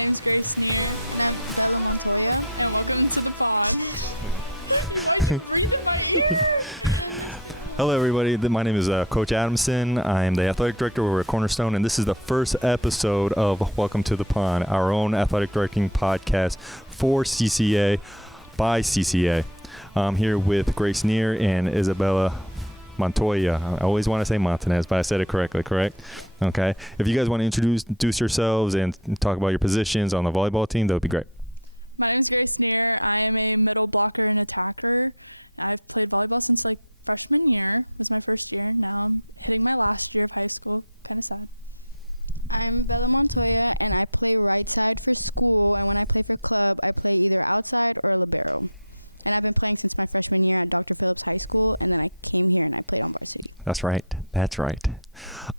name's Grace Neer. And I'm Bella Montoya. And welcome to the pod. Why'd you breathe in my ear? Hello, everybody. My name is Coach Adamson. I am the athletic director over at Cornerstone, and this is the first episode of Welcome to the Pond, our own athletic directing podcast for CCA by CCA. I'm here with Grace Neer and Isabella Montoya. I always want to say Montanez, but I said it correctly, correct? Okay. If you guys want to introduce yourselves and talk about your positions on the volleyball team, that would be great. My name's Grace Neer. I am a middle blocker and attacker. I've played volleyball since freshman year was my first year. Now I'm hitting my last year of high school. Kind of sad. I'm Bella Montoya, and I play right side for school, and when I play for club, I play either outside or libero. And I've been playing since my freshman year at Dr. Phillips High School, and then I came here and I played on varsity. That's right.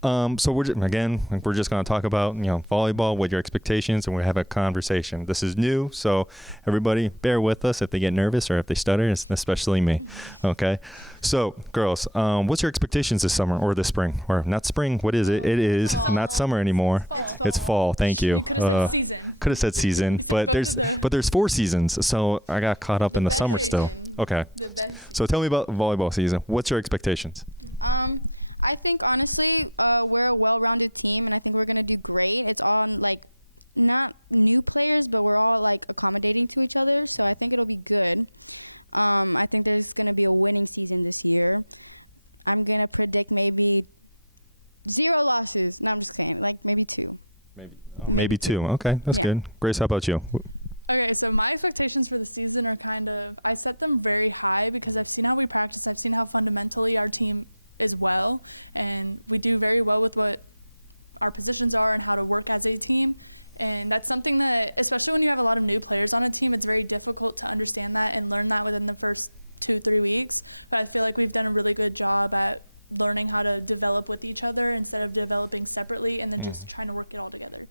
So we're just going to talk about, volleyball, what your expectations, and we have a conversation. This is new, so everybody bear with us if they get nervous or if they stutter, especially me. Okay. So, girls, what's your expectations this summer or this spring? Or not spring, what is it? It is not summer anymore. It's fall. Thank you. You could have said season. But there's 4 seasons, so I got caught up in the summer still. Okay. The best. So tell me about volleyball season. What's your expectations? I think, honestly, we're a well-rounded team, and I think we're going to do great. It's all, not new players, but we're all, accommodating to each other, so I think it'll be good. I think there's going to be a winning season this year. I'm going to predict maybe 0 losses. No, I'm just saying, maybe 2. Maybe 2. Okay, that's good. Grace, how about you? Okay, so my expectations for the season are I set them very high because I've seen how we practice. I've seen how fundamentally our team is well, and we do very well with what our positions are and how to work as a team. And that's something that, especially when you have a lot of new players on a team, it's very difficult to understand that and learn that within the first 2-3 weeks. But I feel like we've done a really good job at learning how to develop with each other instead of developing separately and then just trying to work it all together.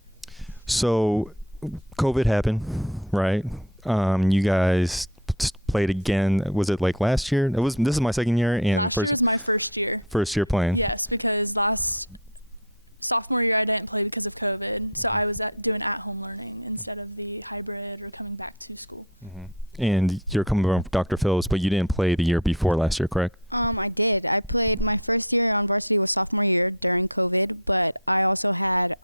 So COVID happened, right? You guys played again. Was it last year? This is my second year. And last year was my first year. First year playing. Yes, because sophomore year I didn't play because of COVID, so I was doing at-home learning instead of the hybrid or coming back to school. Mm-hmm. And you're coming from Dr. Phillips, but you didn't play the year before last year, correct? I did. I played my first year on varsity was sophomore year during COVID, but I also had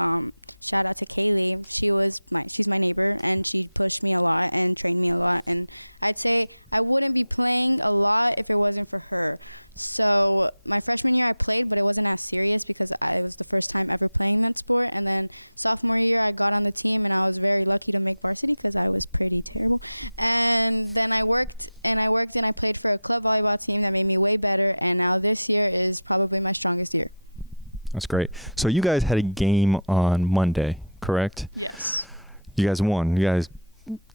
shout out to Kaylee. She's my neighbor, and she pushed me a lot and trained me a lot. And I'd say I wouldn't be playing a lot if it wasn't for her. So my freshman year I played, but it wasn't as serious because it was the first time ever playing that sport. And then sophomore year I got on the team, and I was very lucky to make varsity because I was pretty terrible. And then I worked and I played for a club volleyball team that made me way better. And now this year is probably my strongest year. That's great. So you guys had a game on Monday, correct? Yes. You guys won. You guys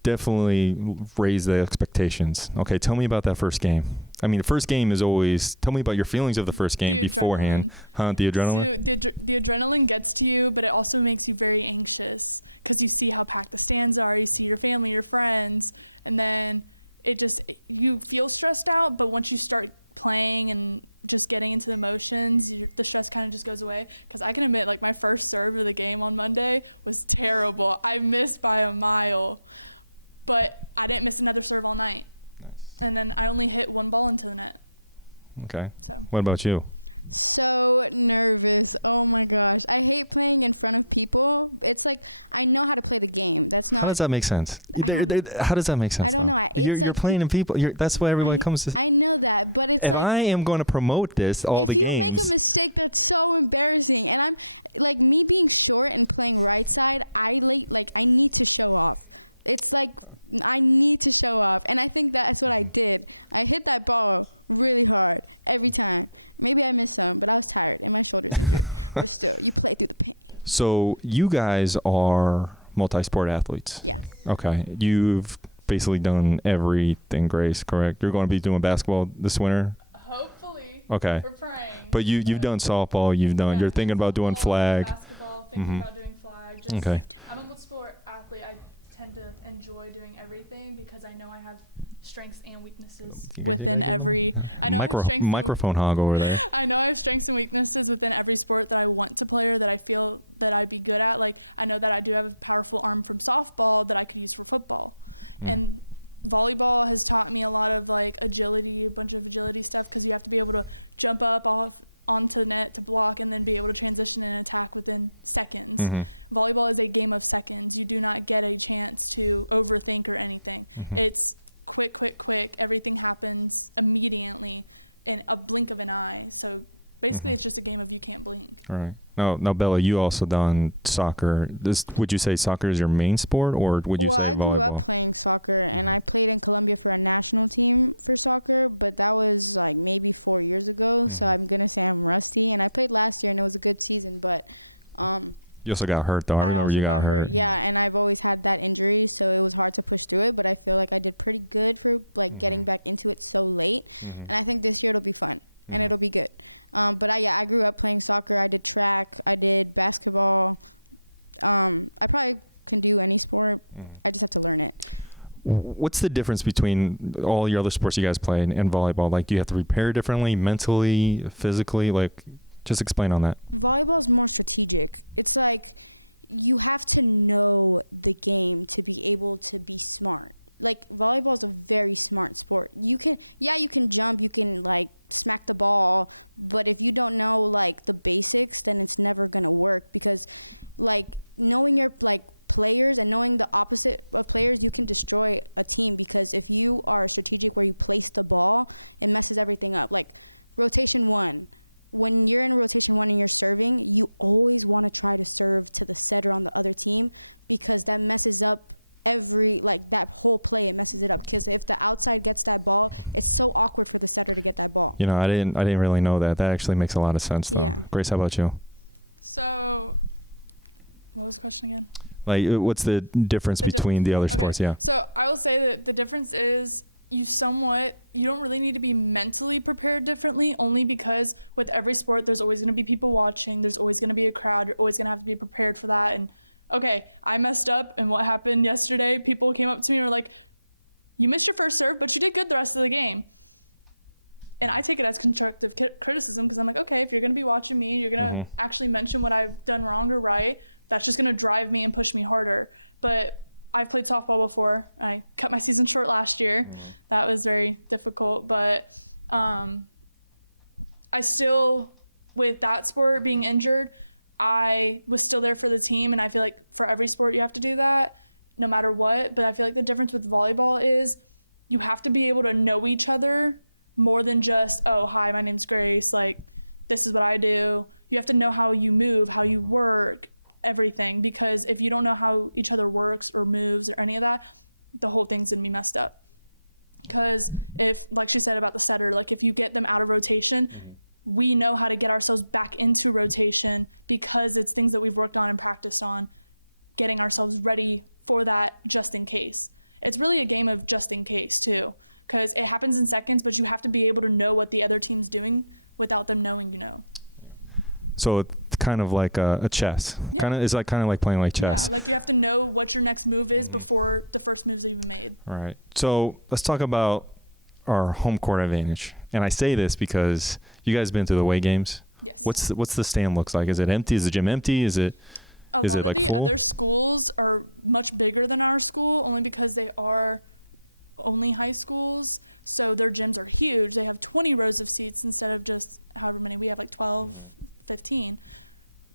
definitely raised the expectations. Okay, tell me about that first game. I mean, the first game is always, tell me about your feelings of the first game beforehand. The adrenaline? So the adrenaline gets to you, but it also makes you very anxious because you see how packed the stands are, you see your family, your friends, and then you feel stressed out, but once you start playing and just getting into the motions, the stress kind of just goes away. Because I can admit, my first serve of the game on Monday was terrible. I missed by a mile, but I didn't miss another serve all night. And then I only hit 1 ball into the net. Okay. So. What about you? So nervous. Oh my gosh. I hate playing in front of people. It's I know how to play the game. That's not. How does that make sense? How does that make sense? I don't know. You're playing in people. That's why everybody comes to. I know that, but it's I am going to promote this all the games. If you make a mistake, that's so embarrassing. And I'm me being short and playing right side. I need to show off. It's I need to show off, and I think that's what I did. I hit that ball really hard every time. Maybe I missed some, but I was tired and my shoulder's injured. But still, you play through the pain. So you guys are multi-sport athletes. Yeah. Okay. You've basically done everything, Grace, correct? You're going to be doing basketball this winter? Hopefully. Okay. We're praying. But you've done softball. You're thinking about doing flag. Basketball, thinking about doing flag. Okay. I'm a multi-sport athlete. I tend to enjoy doing everything because I know I have strengths and weaknesses within every. I know I have strengths. Microphone hog over there. I know I have strengths and weaknesses within every sport that I want to play or that I feel that I'd be good at. Like I know that I do have a powerful arm from softball that I could use for football, and volleyball has taught me a lot of like agility, a bunch of agility stuff because you have to be able to jump up off onto the net to block and then be able to transition and attack within seconds. Volleyball is a game of seconds. You do not get a chance to overthink or anything. It's quick. Everything happens immediately in a blink of an eye. So basically it's just a game of you can't blink. All right. Now, Bella, you also done soccer. Would you say soccer is your main sport, or would you say volleyball? Well, I grew up playing soccer, and I played in Colombia for a national team for soccer, but that was like maybe 4 years ago, so I'm going to say I'm rusty. And I played last year, and it was a good season, but... you also got hurt, though. I remember you got hurt. Yeah, and I've always had that injury, so it was hard to push through it, but I feel like I did pretty good for like getting back into it so late, and I think this year it'll be fun. And it'll be good. But I grew up playing soccer. I did track. I did basketball. I probably can do any sport. I just have to learn it. What's the difference between all your other sports you guys play and volleyball? Like, do you have to prepare differently, mentally, physically? Like, just explain on that. Volleyball is more strategic. It's like you have to know the game to be able to be smart. Like, volleyball is a very smart sport. You can jump, you can, like, smack the ball, but if you don't know, like, the basics, then it's never going to work because, like, knowing your, like, players and knowing the opposite of players, you can destroy a team because if you are strategic where you place the ball, it messes everything up. Like, rotation one. When you're in rotation one and you're serving, you always want to try to serve to the setter on the other team because that messes up that whole play. It messes it up because if the outside gets that ball, it's so awkward for the setter to get that ball. You know, I didn't really know that. That actually makes a lot of sense, though. Yeah. Grace, how about you? So, what was the question again? Like, what's the difference between the other sports? Yeah. So I will say that the difference is you don't really need to be mentally prepared differently, only because with every sport, there's always going to be people watching. There's always going to be a crowd. You're always going to have to be prepared for that. And okay, I messed up, and what happened yesterday, people came up to me and were like, you missed your first serve, but you did good the rest of the game. And I take it as constructive criticism because I'm like, okay, if you're going to be watching me, you're going to actually mention what I've done wrong or right, that's just going to drive me and push me harder. But I've played softball before. I cut my season short last year. That was very difficult. But I still, with that sport being injured, I was still there for the team, and I feel like for every sport you have to do that, no matter what. But I feel like the difference with volleyball is you have to be able to know each other more than just, oh, hi, my name's Grace, like, this is what I do. You have to know how you move, how you work, everything, because if you don't know how each other works or moves or any of that, the whole thing's gonna be messed up. Because if, like she said about the setter, like if you get them out of rotation, we know how to get ourselves back into rotation because it's things that we've worked on and practiced on, getting ourselves ready for that just in case. It's really a game of just in case too, because it happens in seconds, but you have to be able to know what the other team's doing without them knowing you know. So it's kind of like a chess. Yeah. It's like kind of like playing like chess. Yeah, like you have to know what your next move is before the first move's even made. All right. So let's talk about our home court advantage. And I say this because you guys been to the away games. Yes. What's the stand looks like? Is it empty? Is the gym empty? Is it a lot of the full? Other schools are much bigger than our school, only because they are only high schools, so their gyms are huge. They have 20 rows of seats instead of just however many we have, like 12, 15.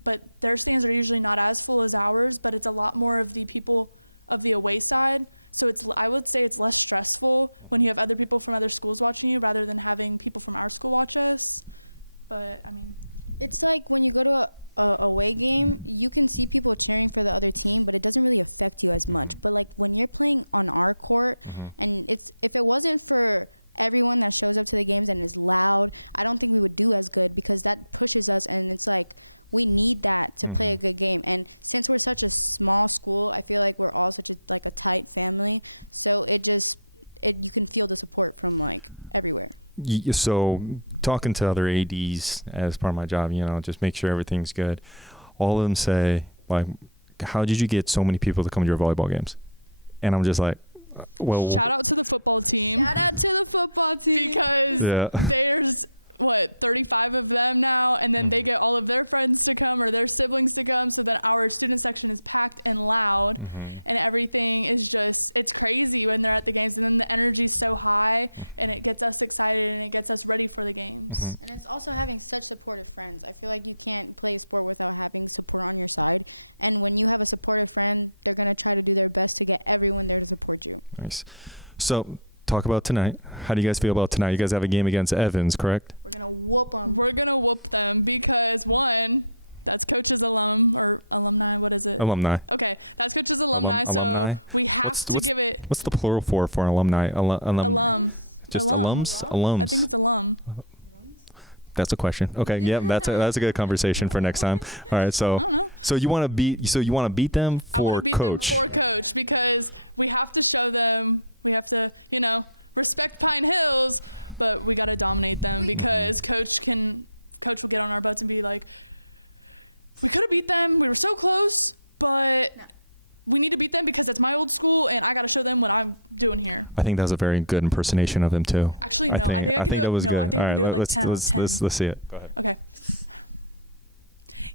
But their stands are usually not as full as ours, but it's a lot more of the people of the away side. So I would say it's less stressful when you have other people from other schools watching you rather than having people from our school watch us. But I mean, it's like when you go to a away game, you can see people cheering for the other team, but it doesn't really affect you as much. But like when you're playing on our court, and if it wasn't for everyone that shows up to the games and is loud, I don't think we would do as good, because that pushes us, and it's like we need that to play a good game. And since we're such a small school, I feel like we're all such a tight family, so you can feel the support from like everywhere. So talking to other ADs as part of my job, just make sure everything's good. All of them say, like, how did you get so many people to come to your volleyball games? And I'm just like, Well, Shout out to the football team. Shout out to the football team. Because there's 35 of them now, and then they get all of their friends to come or their siblings to come, so then our student section is packed and loud, and everything is just, it's crazy when they're at the games, and then the energy's so high, and it gets us excited and it gets us ready for the games. And it's also having such supportive friends. I feel like you can't play a sport without having support on your side, and when you have a supportive friend, they're going to try to do their best to get everyone there to support you. Nice. So talk about tonight. How do you guys feel about tonight? You guys have a game against Evans, correct? We're going to whoop them. We're going to whoop them because, one, that's Coach's alumni. What is it? Alumni. Okay, that's Coach's alumni, alumni. so we have to give it. What's the plural for an alumni? Alum. Just alum. alums? I think it's alum. That's a question. Okay, yeah, that's a good conversation for next time. All right, so I don't know. So you want to beat them for I want to beat Coach. them for Coach because we have to show them. We have to, respect Pine Hills, but we got to dominate them because Coach will get on our butts and be like, we could have beat them. We were so close, but we need to beat them because it's my old school and I got to show them what I'm doing here. I think that was a very good impersonation of him too. Actually, no. I think I can do it. That was no, good. I think I can do it like 10 out of 10. Let's see it. Go ahead. Okay.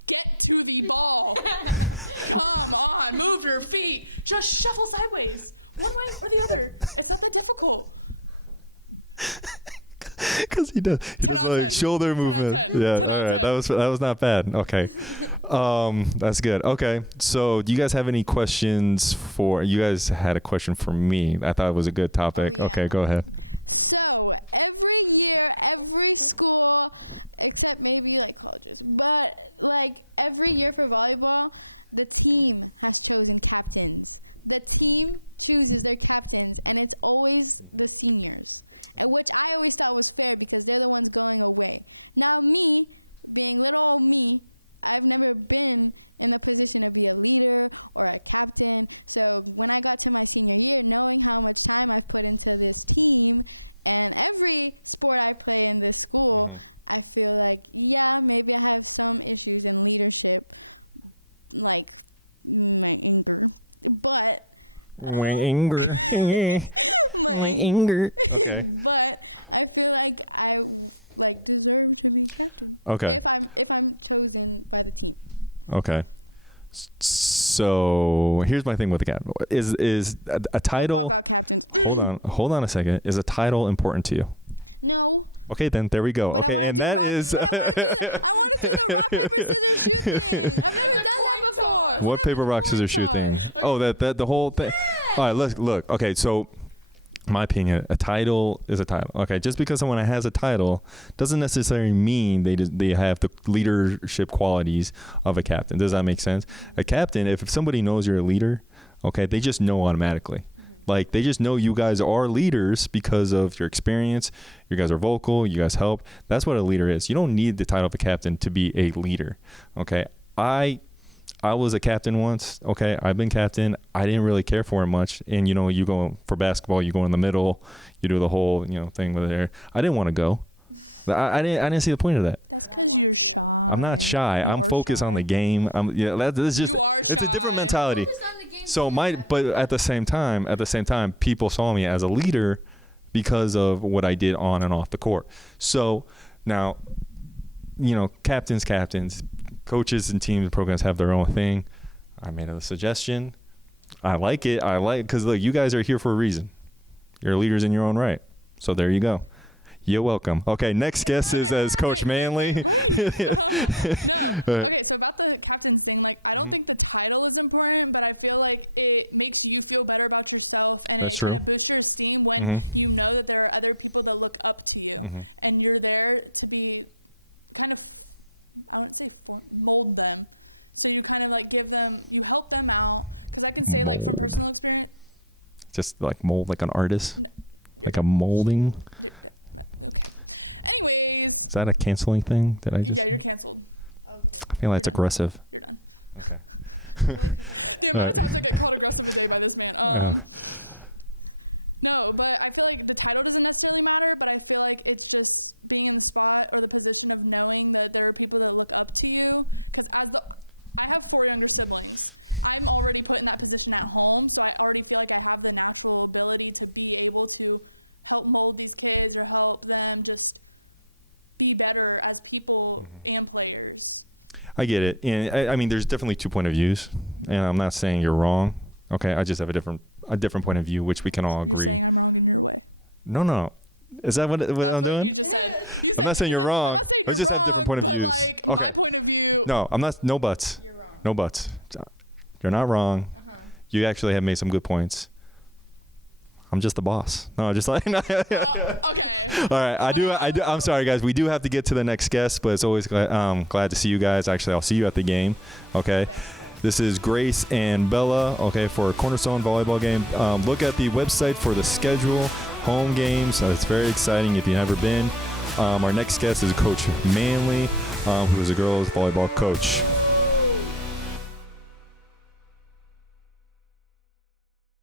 Get to the ball. Come on. Move your feet. Just shuffle sideways. One way or the other. It's not that difficult. Because he does. 10 out of 10. Shoulder movement. 10 out of 10. Yeah, 10 out of 10. That was not bad. Okay. That's good. Okay. So do you guys have any questions you guys had a question for me? I thought it was a good topic. Oh, yeah. Okay, go ahead. So every year, every school, except maybe like colleges, but like every year for volleyball, the team has chosen captains. The team chooses their captains, and it's always the seniors, and which I always thought was fair because they're the ones going away. Now me, being little old me, I've never been in the position to be a leader or a captain. So when I got to my senior year, knowing how much time I've put into this team and every sport I play in this school, I feel like, yeah, maybe I have some issues in leadership, like my anger, but My anger. my anger. Okay. But I feel like I deserve to be captain. Okay. If I'm chosen by the team. Okay. So here's my thing with the captain. Is a title? Football got captains. Hold on a second. Is a title important to you? No. Okay, then there we go. But okay, I want to do the rock paper scissors shoot thing. I've never done that before. What paper rock scissors shoot thing? Okay. Oh, that the whole thing. Yeah. All right, look. Okay, so my opinion, a title is a title. Okay, just because someone has a title doesn't necessarily mean they have the leadership qualities of a captain. Does that make sense? A captain, if somebody knows you're a leader, okay, they just know automatically. Like, they just know you guys are leaders because of your experience. You guys are vocal. You guys help. That's what a leader is. You don't need the title of a captain to be a leader. Okay. I was a captain once. Okay. I've been captain. I didn't really care for it much. And, you go for basketball, you go in the middle, you do the whole, thing with it. I didn't want to go. I didn't see the point of that. That's because you're shy. I'm not shy. I'm focused on the game. That's just, you are shy. It's a different mentality. But at the same time, people saw me as a leader because of what I did on and off the court. So now, captains, coaches and teams and programs have their own thing. I made a suggestion. I like it. Because look, you guys are here for a reason. You're leaders in your own right. So there you go. You're welcome. Okay, next guest is Coach Manley. Wait. No. Okay, so about the captain's thing, I don't think the title is important, but I feel like it makes you feel better about yourself, and it kind of boosts your esteem when you know that there are other people that look up to you, and you're there to be kind of, I wouldn't say mold them. So you kind of you help them out, because I can say from personal experience. Just mold like an artist? No, a molding? Okay. Anyways. Is that a canceling thing? Yeah, you're canceled. Okay. I feel like it's aggressive. You're done. Okay. The amount of times I get called aggressive a day by this man. No, but I feel like the title doesn't necessarily matter, but I feel like it's just being in the spot or the position of knowing that there are people that look up to you. Because I have 4 younger siblings. I'm already put in that position at home, so I already feel like I have the natural ability to be able to help mold these kids or help them just be better as people and players. I get it. And I mean, there's definitely 2 point of views, and I'm not saying you're wrong. Okay, I just have a different point of view, which we can all agree. You're saying I'm wrong in your way. No. Is that what I'm doing? That's what you just said. You said I'm not saying you're wrong. I'm not saying you're wrong, but like okay. my point of view. No, I'm not. No buts. You're wrong. No buts. You're not wrong. You actually have made some good points. I'm just the boss. No, I'm just like. Okay. All right. I do. I'm sorry, guys. We do have to get to the next guest, but it's always glad to see you guys. Actually, I'll see you at the game. Okay. This is Grace and Bella, okay, for a Cornerstone volleyball game. Look at the website for the schedule, home games. It's very exciting if you've never been. Our next guest is Coach Manley, who is a girls volleyball coach.